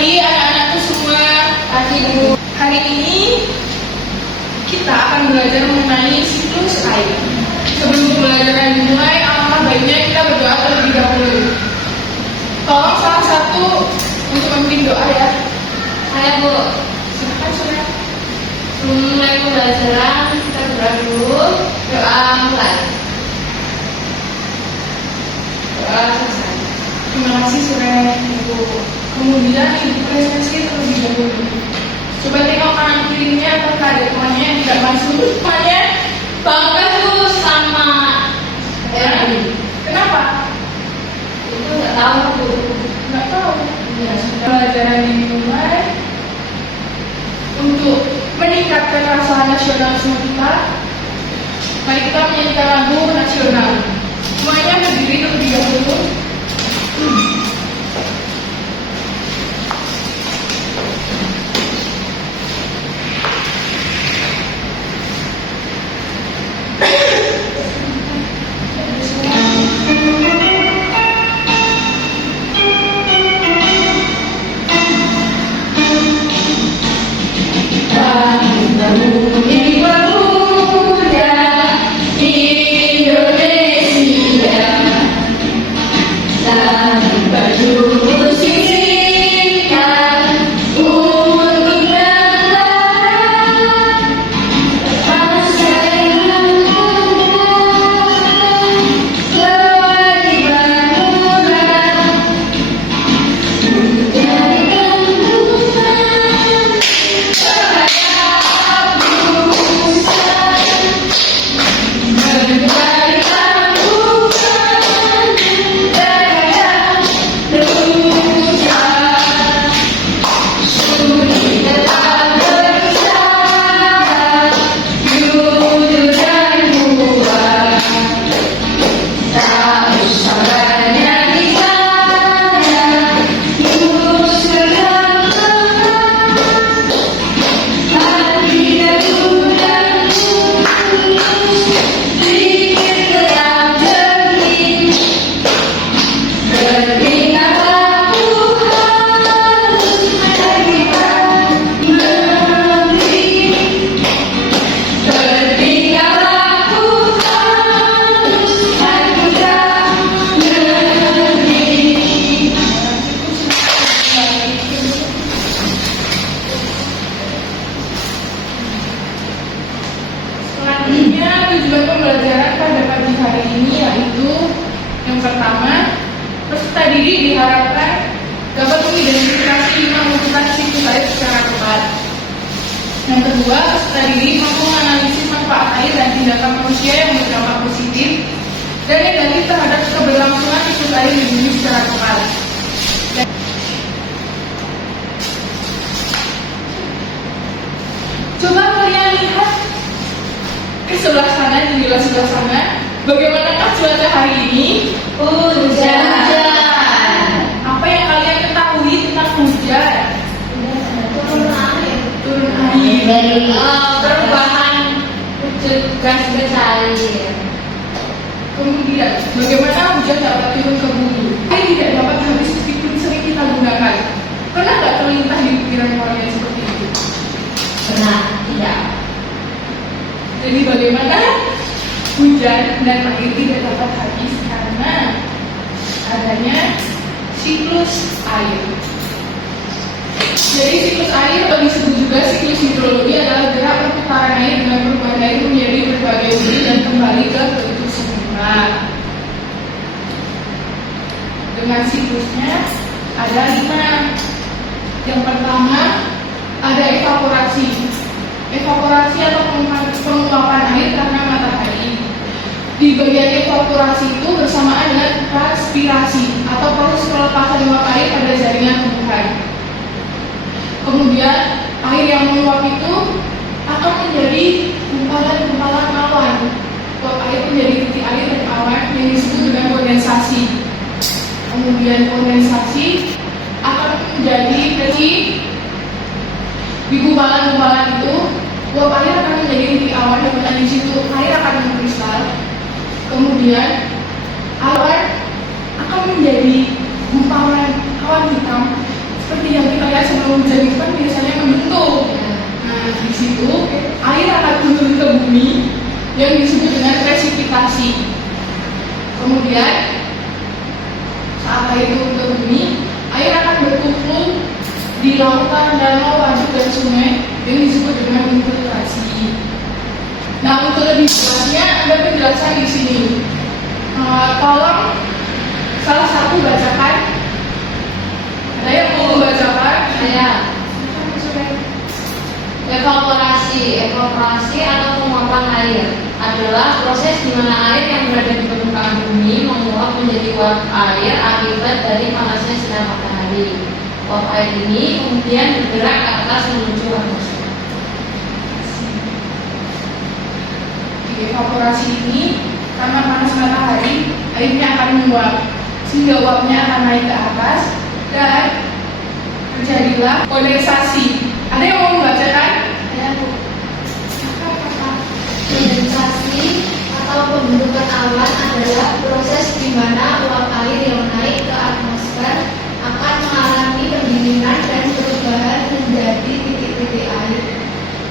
pagi anak-anakku semua. Pagi Bu. Hari ini kita akan belajar mengenai siklus air. Sebelum pembelajaran dimulai, alangkah baiknya kita berdoa terlebih dahulu. Tolong salah satu untuk memimpin doa ya. Ayo Bu. Silakan sudah. Mulai pembelajaran kita berdoa dulu. Doa mulai. Doa selesai. Terima kasih Surya Ibu. Kemudian Ibu presentasi terlebih dahulu. Coba tengok kanan kirinya apakah ada temannya yang tidak masuk. Temannya Bagus Bu sama kenapa? itu nggak tahu Bu. Nggak tahu. Ya, pembelajaran dimulai. Untuk meningkatkan rasa nasionalisme kita, mari kita menyanyikan lagu nasional. Semuanya berdiri terlebih dahulu. Selanjutnya tujuan pembelajaran pada pagi hari ini yaitu yang pertama, peserta didik diharapkan dapat mengidentifikasi 5 urutan siklus air secara tepat. Yang kedua, peserta didik mampu menganalisis manfaat air dan tindakan manusia yang berdampak positif dan negatif terhadap keberlangsungan siklus air di bumi secara tepat. Coba kalian lihat ke sebelah sana, jendela sebelah sana. Bagaimanakah cuaca hari ini? Hujan. Apa yang kalian ketahui tentang hujan? Turun air. Turun air. Dari perubahan gas air. Kemudian, bagaimana hujan dapat turun ke bumi? Air tidak dapat habis meskipun sering kita gunakan. Pernah nggak terlintas di pikiran kalian seperti itu? Pernah tidak? Jadi bagaimana hujan dan air tidak dapat habis karena adanya siklus air. Jadi siklus air atau disebut juga siklus hidrologi adalah gerak perputaran air dengan perubahan air menjadi berbagai bumi dan kembali ke bentuk semula. Dengan siklusnya ada 5. Yang pertama ada evaporasi. Evaporasi atau penguapan air karena matahari. Di bagian evaporasi itu bersamaan dengan transpirasi atau proses pelepasan uap air pada jaringan tumbuhan. Kemudian air yang menguap itu akan menjadi gumpalan-gumpalan awan. Uap air menjadi titik air dan awan yang disebut dengan kondensasi. Kemudian kondensasi akan menjadi di gumpalan-gumpalan itu uap air akan menjadi titik awan dan di situ air akan mengkristal. Kemudian awan akan menjadi gumpalan awan hitam seperti seperti yang kita lihat sebelum hujan itu kan biasanya membentuk. Nah, di situ air akan turun ke bumi yang disebut dengan presipitasi. Kemudian saat air turun ke bumi, air akan berkumpul di lautan, danau, waduk, dan sungai yang disebut dengan infiltrasi. Nah, untuk lebih jelasnya ada penjelasan di sini. Tolong salah satu bacakan. Ada yang mau membacakan? Saya. Evaporasi atau penguapan air adalah proses di mana air yang berada di permukaan bumi menguap menjadi uap air akibat dari panasnya sinar matahari. Uap air ini kemudian bergerak ke atas menuju atmosfer. Di evaporasi ini, karena panas matahari, airnya akan menguap, sehingga uapnya akan naik ke atas dan terjadilah kondensasi. Ada yang mau membacakan? Ya, Bu. Kondensasi atau pembentukan awan adalah proses di mana uap air yang naik ke atmosfer akan mengalami pendinginan dan perubahan menjadi titik-titik air.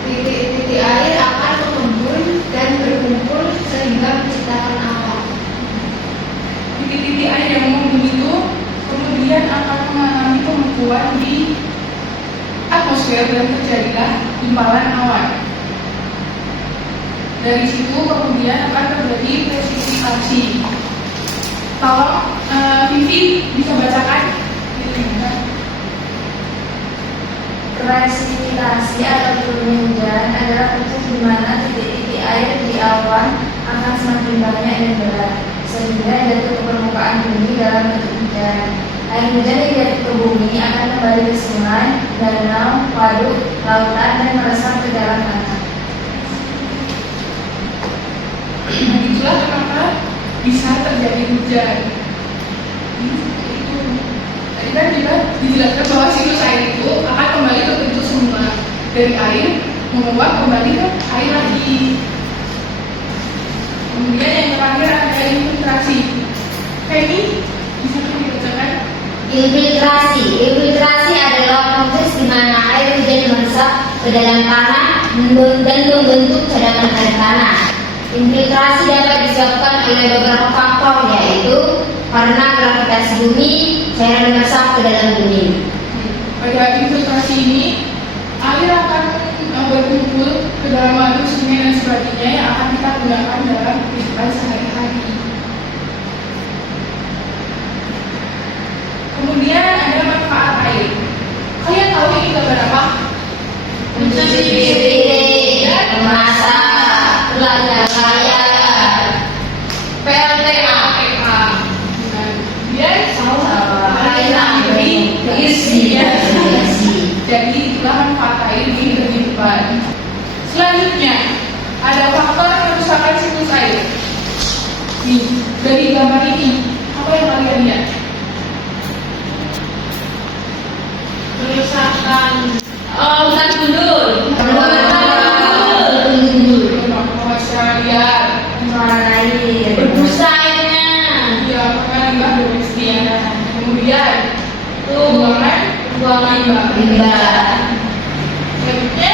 Titik-titik air akan mengembun dan berkumpul sehingga menciptakan awan. Titik-titik air yang mengembun itu kemudian akan mengalami pembekuan di atmosfer dan terjadilah gumpalan awan. Dari situ kemudian akan terjadi presipitasi. Tolong Vivi bisa bacakan? Presipitasi atau turunnya hujan adalah proses di mana titik-titik air di awan akan semakin banyak dan berat sehingga jatuh ke permukaan bumi dalam bentuk hujan. Air hujan yang jatuh ke bumi akan kembali ke sungai, danau, waduk, lautan dan meresap ke dalam tanah. Nah, itulah kenapa bisa terjadi hujan. Tadi kan juga dijelaskan bahwa siklus air itu akan kembali ke bentuk semula dari air menguap kembali ke air lagi. Kemudian yang terakhir ada infiltrasi. Ini bisa dibacakan? Infiltrasi adalah proses di mana air hujan meresap ke dalam tanah dan membentuk cadangan air tanah. Infiltrasi dapat disebabkan oleh beberapa faktor, yaitu karena gravitasi bumi, cairan meresap ke dalam bumi. Pada infiltrasi ini, air akan berkumpul ke dalam waduk, sungai dan sebagainya yang akan kita gunakan dalam kehidupan sehari-hari. Kemudian ada manfaat air. Kalian tahu ini gambar apa? Mencuci piring, memasak, belajar layar, PLTA, Kemudian jadi itulah manfaat air di kehidupan. Selanjutnya ada faktor kerusakan siklus air. Nih, dari gambar ini apa yang kalian lihat? kerusakan, hutan gundul, Masyarakat liar, Pencemaran air, berbusa airnya, ya makanan limbah domestik. Kemudian buangan limbah, selanjutnya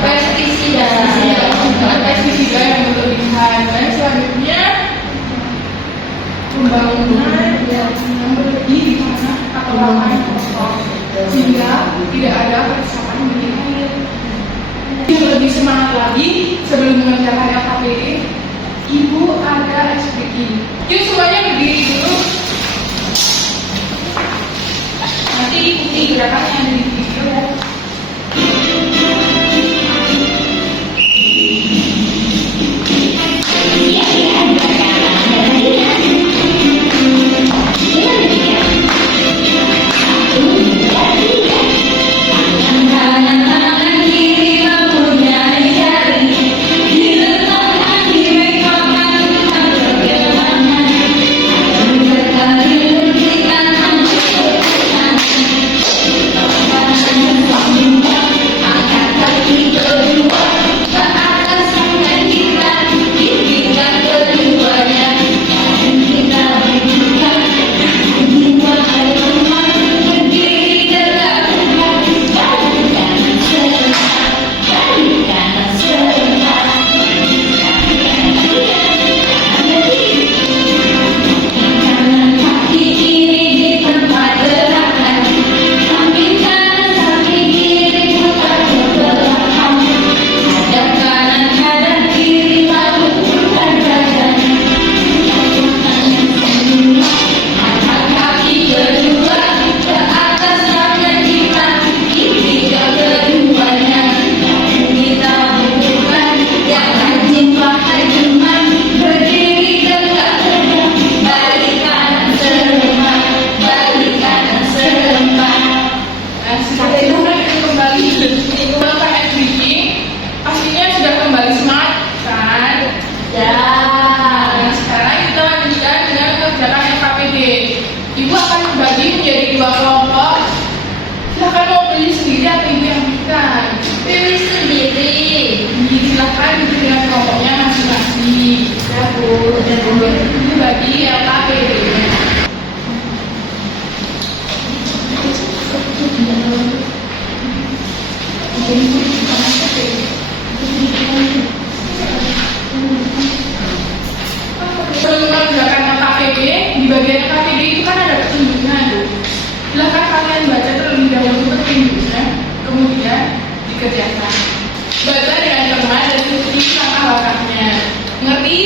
pestisida, pestisida yang berlebihan. Dan selanjutnya pembangunan yang berlebih di tanah atau lahan kosong sehingga tidak ada kerusakan di air. Yang lebih semangat lagi sebelum mengerjakan LKPD, Ibu ada SPI. Yuk semuanya berdiri dulu. Nanti ikuti gerakan yang ada di video ya. Thank you. bagi LKPD-nya. Sebelum mengerjakan LKPD, di bagian LKPD itu kan ada petunjuknya tuh. Silahkan kalian baca terlebih dahulu petunjuknya, kemudian dikerjakan. Baca dengan cermat dan ikuti langkah-langkahnya. Ngerti?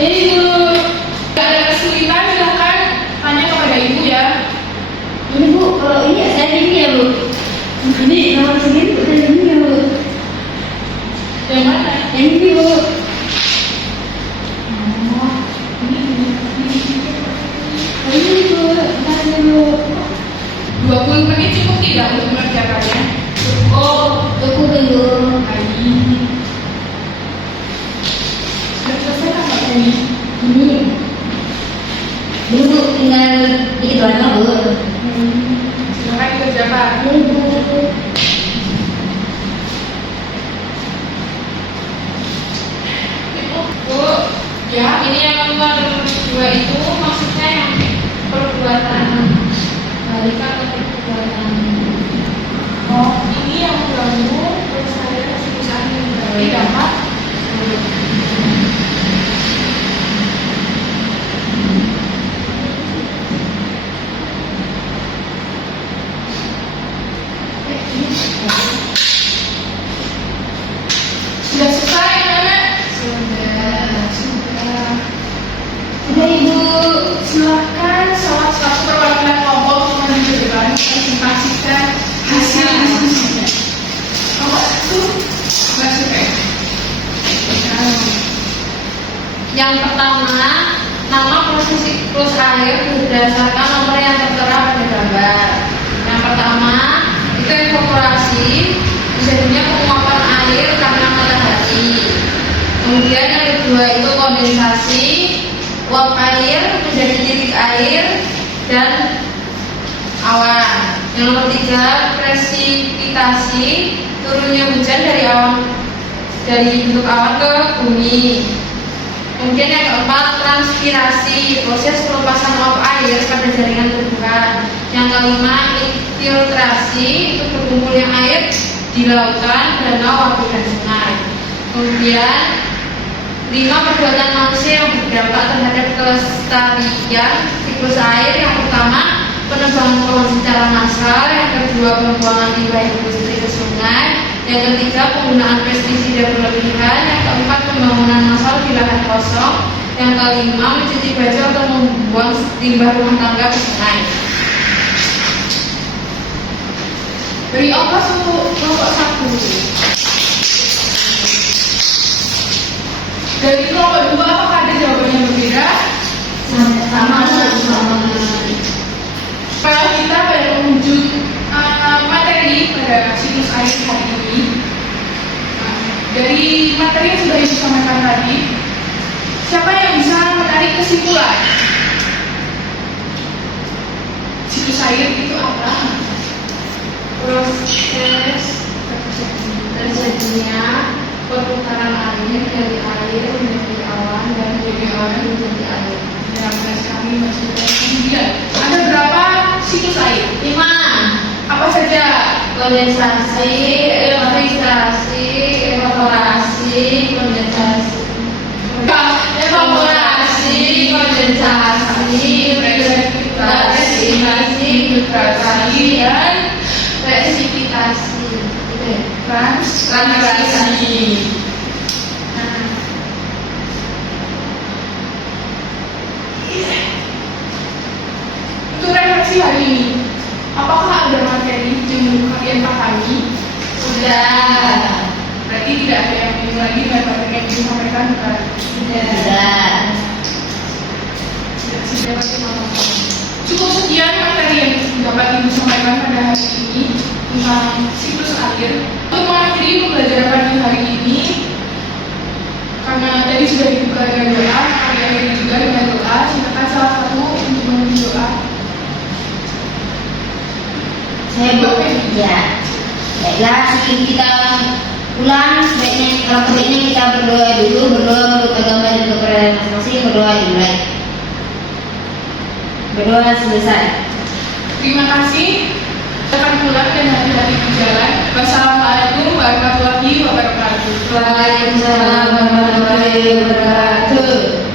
Jadi Bu, Jika ada kesulitan, silahkan tanya kepada ibu ya. ini Bu, kalau ini saya ini ya Bu. Ini nomor segini udah ini ya Bu. Yang mana? Yang ini Bu. Ini Bu, mana Bu? 20 menit cukup tidak untuk mengerjakannya? Oh, cukup dulu. Sudah selesai kan Pak Tani? Ini. Dulu tinggal dikit banyak Bu. Silahkan dikerjakan. Ini Bu. Bu, ya ini yang nomor 2 itu maksudnya yang perbuatan balik atau perbuatan Oh, ini yang mengganggu pelestarian kesusahan yang berarti dapat sudah selesai anak-anak? Sudah. Udah Ibu. Silahkan salah satu perwakilan kelompok untuk maju ke depan presentasikan hasil diskusinya. Kelompok satu, Mbak Suke. Yang pertama, nama proses siklus air berdasarkan nomor yang tertera pada gambar. Yang pertama, itu evaporasi, terjadinya penguapan air karena matahari. Kemudian yang kedua itu kondensasi, uap air menjadi titik air dan awan. Yang nomor tiga, presipitasi, turunnya hujan dari bentuk awan ke bumi. Kemudian yang keempat, transpirasi, proses pelepasan uap air pada jaringan tumbuhan. Yang kelima, infiltrasi, itu berkumpulnya air di lautan, danau, waduk dan sungai. Kemudian 5, perbuatan manusia yang berdampak terhadap kelestarian siklus air. Yang pertama, penebangan pohon secara massal. Yang kedua, pembuangan limbah industri ke sungai. Yang ketiga, penggunaan pestisida berlebihan. Yang keempat, pembangunan massal di lahan kosong. Yang kelima, mencuci baju atau membuang limbah rumah tangga ke sungai. Beri ongkos untuk kelompok satu. Dari kelompok dua, apakah ada jawaban yang berbeda? Sama. Kalau kita pada penghujung materi pada siklus air hari ini, dari materi yang sudah disampaikan tadi, siapa yang bisa menarik kesimpulan? Siklus air itu apa? Proses terjadinya perputaran air dari air menjadi awan dan dari awan menjadi air. Ya, benar sekali Mbak Suda. Kemudian, ada berapa siklus air? 5. Apa saja? Kondensasi, filtrasi, evaporasi, kondensasi, evaporasi, kondensasi, presipitasi, filtrasi, dan presipitasi. Transpirasi. Untuk refleksi hari ini, apakah ada materi yang belum kalian pahami? Sudah. Berarti tidak ada yang bingung lagi dengan materi yang disampaikan bukan? Sudah. Sudah bagaimana? Cukup sekian materi yang dapat Ibu sampaikan pada hari ini tentang siklus air. Untuk mengakhiri pembelajaran pagi hari ini, karena tadi sudah dibuka dengan doa, kami akhiri juga dengan doa. Silakan salah satu untuk memimpin doa. Saya ya. Baiklah, sebelum kita pulang, sebaiknya kita berdoa dulu, berdoa menurut agama dan kepercayaan masing-masing, berdoa dimulai. Berdoa selesai. Terima kasih. Akan pulang dan hati-hati di jalan. Wassalamualaikum warahmatullahi wabarakatuh. Waalaikumsalam warahmatullahi wabarakatuh.